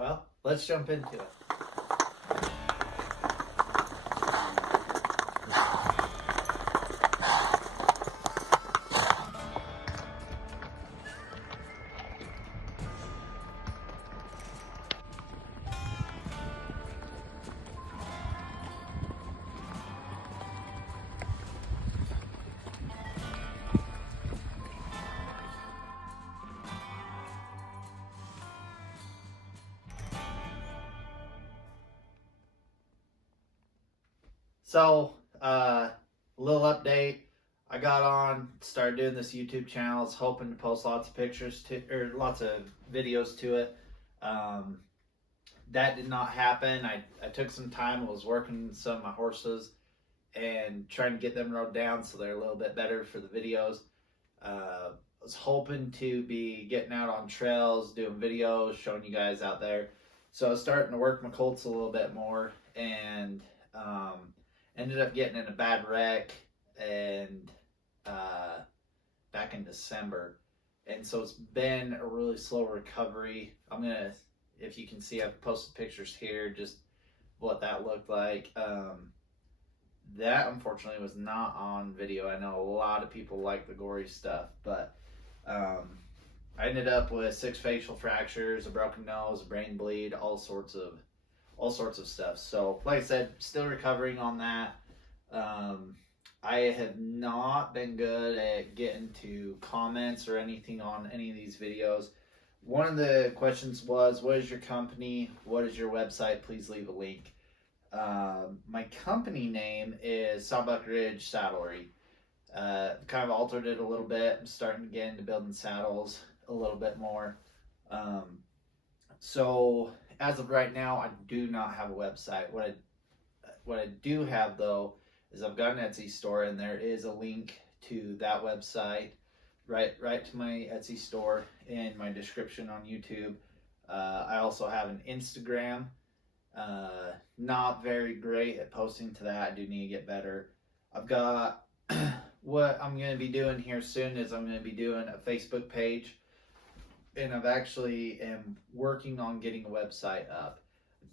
Well, let's jump into it. So, little update. I got on, started doing this YouTube channel. I was hoping to post lots of pictures to, or lots of videos to it. That did not happen. I took some time. I was working some of my horses and trying to get them rode down so they're a little bit better for the videos. I was hoping to be getting out on trails, doing videos, showing you guys out there. So I was starting to work my colts a little bit more, and ended up getting in a bad wreck and back in December. And so it's been a really slow recovery. I'm gonna, if you can see, I've posted pictures here, just what that looked like. That unfortunately was not on video. I know a lot of people like the gory stuff, but I ended up with 6 facial fractures, a broken nose, a brain bleed, all sorts of stuff. So, like I said, still recovering on that. I have not been good at getting to comments or anything on any of these videos. One of the questions was, what is your company? What is your website? Please leave a link. My company name is Sawbuck Ridge Saddlery. Kind of altered it a little bit. I'm starting to get into building saddles a little bit more. So as of right now, I do not have a website. What I do have though is I've got an Etsy store, and there is a link to that website right to my Etsy store in my description on YouTube. I also have an Instagram. Not very great at posting to that. I do need to get better. I've got what I'm going to be doing here soon is I'm going to be doing a Facebook page, and I've actually am working on getting a website up.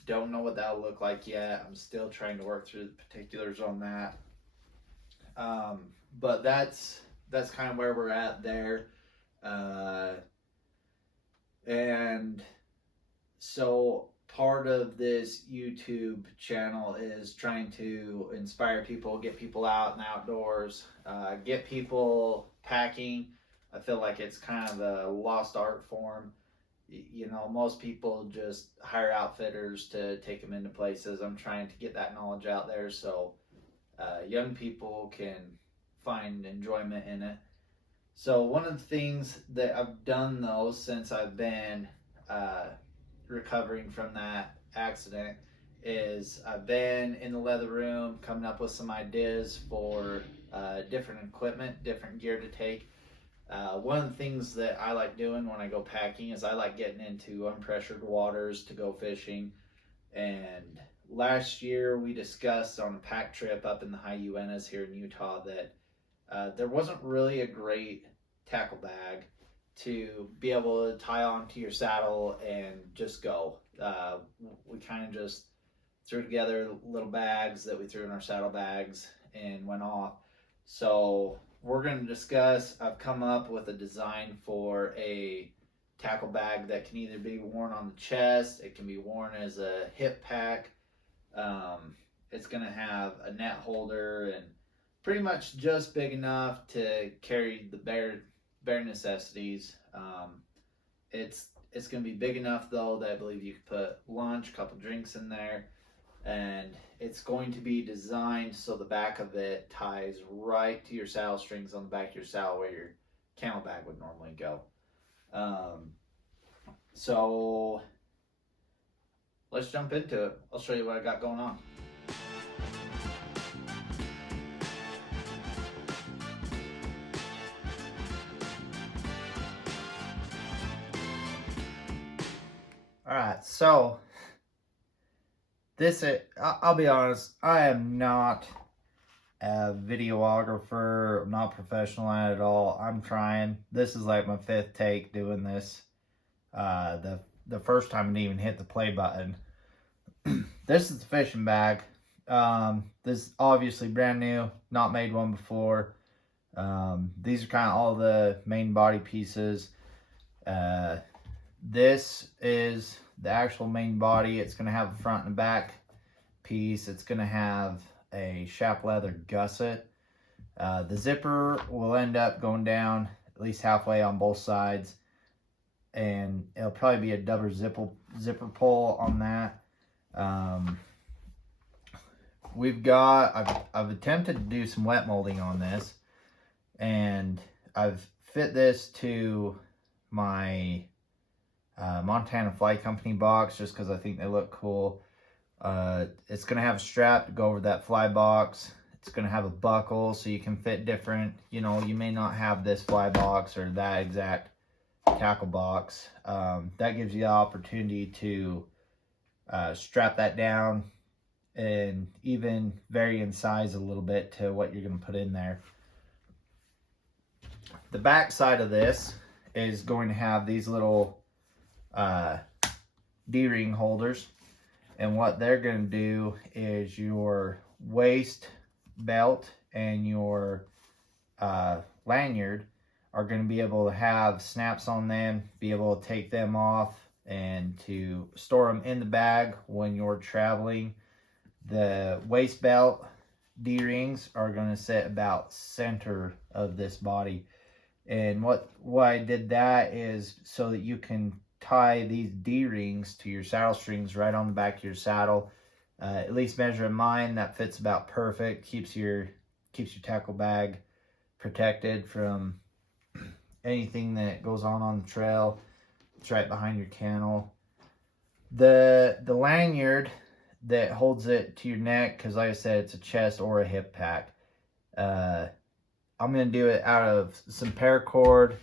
Don't know what that'll look like yet. I'm still trying to work through the particulars on that. But that's kind of where we're at there. And so part of this YouTube channel is trying to inspire people, get people out in the outdoors, get people packing. I feel like it's kind of a lost art form. You know, most people just hire outfitters to take them into places. I'm trying to get that knowledge out there so young people can find enjoyment in it. So one of the things that I've done though since I've been recovering from that accident is I've been in the leather room coming up with some ideas for different equipment, different gear to take. One of the things that I like doing when I go packing is I like getting into unpressured waters to go fishing. And last year we discussed on a pack trip up in the high Uintas here in Utah that there wasn't really a great tackle bag to be able to tie onto your saddle and just go. We kind of just threw together little bags that we threw in our saddle bags and went off. So we're going to discuss, I've come up with a design for a tackle bag that can either be worn on the chest, it can be worn as a hip pack. It's going to have a net holder and pretty much just big enough to carry the bare necessities. It's going to be big enough though that I believe you could put lunch, a couple drinks in there, and it's going to be designed so the back of it ties right to your saddle strings on the back of your saddle where your camel bag would normally go. So let's jump into it. I'll show you what I got going on. All right, so I'll be honest, I am not a videographer. I'm not professional at all. I'm trying. This is like my 5th take doing this. The the first time it even hit the play button. This is the fishing bag. This is obviously brand new, not made one before. These are kind of all the main body pieces. This is the actual main body. It's going to have a front and back piece. It's going to have a shaft leather gusset. The zipper will end up going down at least halfway on both sides, and it'll probably be a double zipper pull on that. I've attempted to do some wet molding on this, and I've fit this to my Montana Fly Company box just because I think they look cool. It's going to have a strap to go over that fly box. It's going to have a buckle so you can fit different, you may not have this fly box or that exact tackle box. That gives you the opportunity to strap that down and even vary in size a little bit to what you're going to put in there. The back side of this is going to have these little D-ring holders, and what they're going to do is your waist belt and your lanyard are going to be able to have snaps on them, be able to take them off and to store them in the bag when you're traveling. The waist belt D-rings are going to sit about center of this body, and why I did that is so that you can tie these D-rings to your saddle strings right on the back of your saddle. At least measuring mine, that fits about perfect. Keeps your tackle bag protected from anything that goes on the trail. It's right behind your cantle. The lanyard that holds it to your neck, because like I said, it's a chest or a hip pack. I'm gonna do it out of some paracord,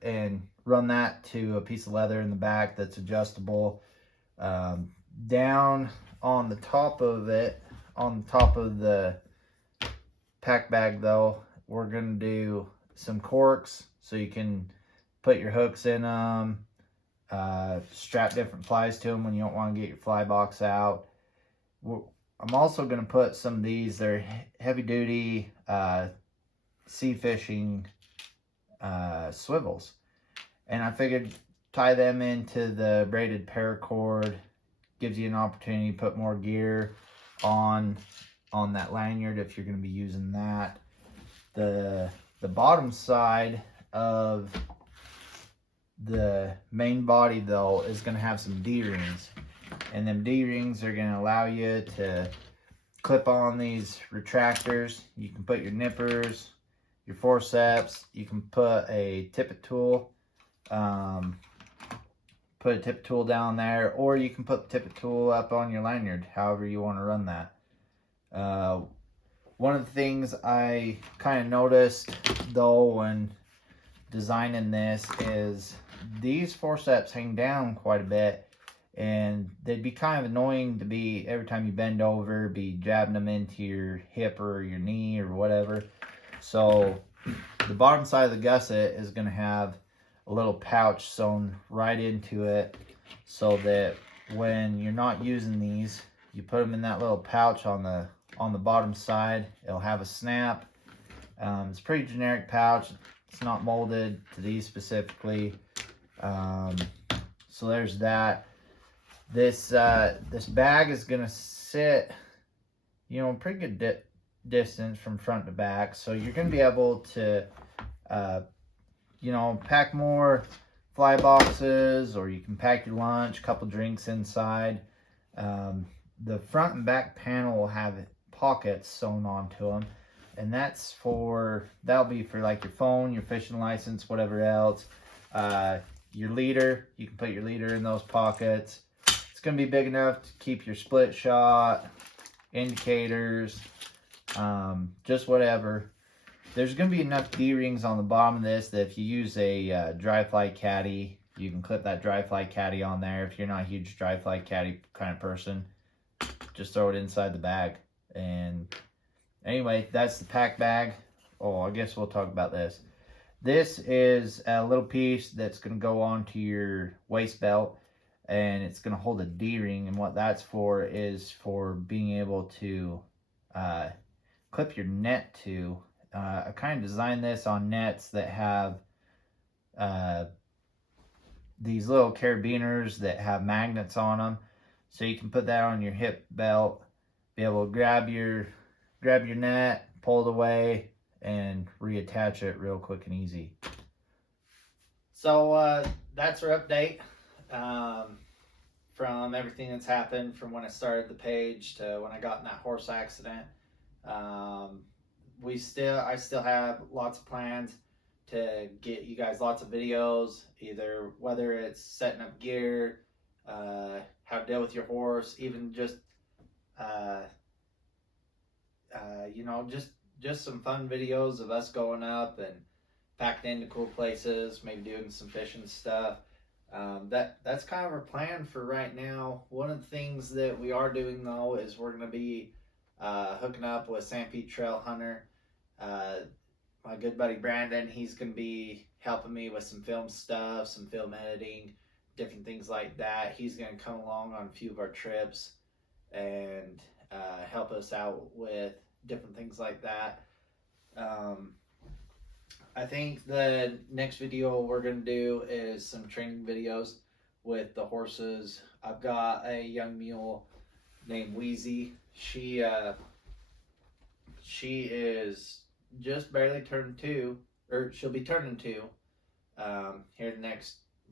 and run that to a piece of leather in the back that's adjustable. Down on the top of it, on the top of the pack bag though, we're gonna do some corks so you can put your hooks in them, strap different flies to them when you don't want to get your fly box out. I'm also going to put some of these, they're heavy duty sea fishing swivels, and I figured tie them into the braided paracord. Gives you an opportunity to put more gear on that lanyard if you're going to be using that. The bottom side of the main body though is going to have some D-rings, and them D-rings are going to allow you to clip on these retractors. You can put your nippers, your forceps, you can put a tippet tool, down there, or you can put the tippet tool up on your lanyard, however you want to run that. One of the things I kind of noticed though when designing this is these forceps hang down quite a bit, and they'd be kind of annoying to be, every time you bend over, be jabbing them into your hip or your knee or whatever. So the bottom side of the gusset is going to have a little pouch sewn right into it, so that when you're not using these, you put them in that little pouch on the bottom side. It'll have a snap. It's a pretty generic pouch. It's not molded to these specifically. So there's that. This bag is gonna sit, pretty good distance from front to back, so you're gonna be able to pack more fly boxes, or you can pack your lunch, a couple drinks inside. The front and back panel will have pockets sewn onto them, and that'll be for like your phone, your fishing license, whatever else. Your leader, you can put your leader in those pockets. It's going to be big enough to keep your split shot, indicators, just whatever. There's going to be enough D-rings on the bottom of this that if you use a dry fly caddy, you can clip that dry fly caddy on there. If you're not a huge dry fly caddy kind of person, just throw it inside the bag. And anyway, that's the pack bag. Oh, I guess we'll talk about this. This is a little piece that's going to go onto your waist belt. and it's going to hold a D-ring, and what that's for is for being able to clip your net to. I kind of designed this on nets that have these little carabiners that have magnets on them, so you can put that on your hip belt, be able to grab your net, pull it away, and reattach it real quick and easy. So that's our update from everything that's happened from when I started the page to when I got in that horse accident. I still have lots of plans to get you guys lots of videos, either whether it's setting up gear, how to deal with your horse, even just just some fun videos of us going up and packing into cool places, maybe doing some fishing stuff. That's kind of our plan for right now. One of the things that we are doing though is we're going to be hooking up with Sanpete Trail Hunter. My good buddy Brandon, he's going to be helping me with some film stuff, some film editing, different things like that. He's going to come along on a few of our trips and help us out with different things like that. I think the next video we're going to do is some training videos with the horses. I've got a young mule named Wheezy. She is just barely turned 2, or she'll be turning 2 here the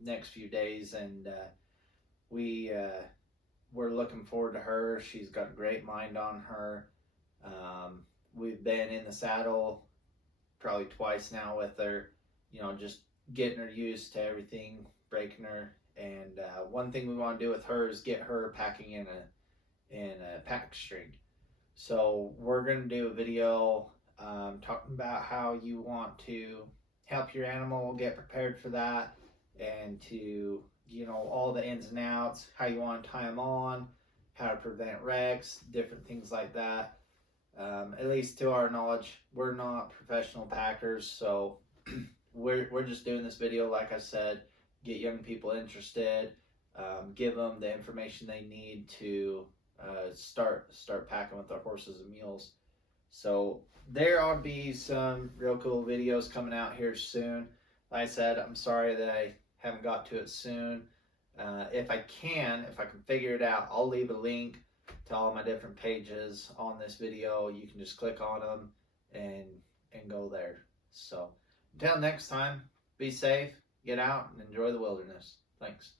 next few days, and we're looking forward to her. She's got a great mind on her. We've been in the saddle probably twice now with her, just getting her used to everything, breaking her. And one thing we want to do with her is get her packing in a pack string. So we're going to do a video talking about how you want to help your animal get prepared for that, and to, all the ins and outs, how you want to tie them on, how to prevent wrecks, different things like that. At least to our knowledge, we're not professional packers, so we're just doing this video, like I said, get young people interested, give them the information they need to start packing with their horses and mules. So there ought to be some real cool videos coming out here soon. Like I said, I'm sorry that I haven't got to it soon. If I can figure it out, I'll leave a link to all my different pages on this video. You can just click on them and go there. So until next time, be safe, get out, and enjoy the wilderness. Thanks.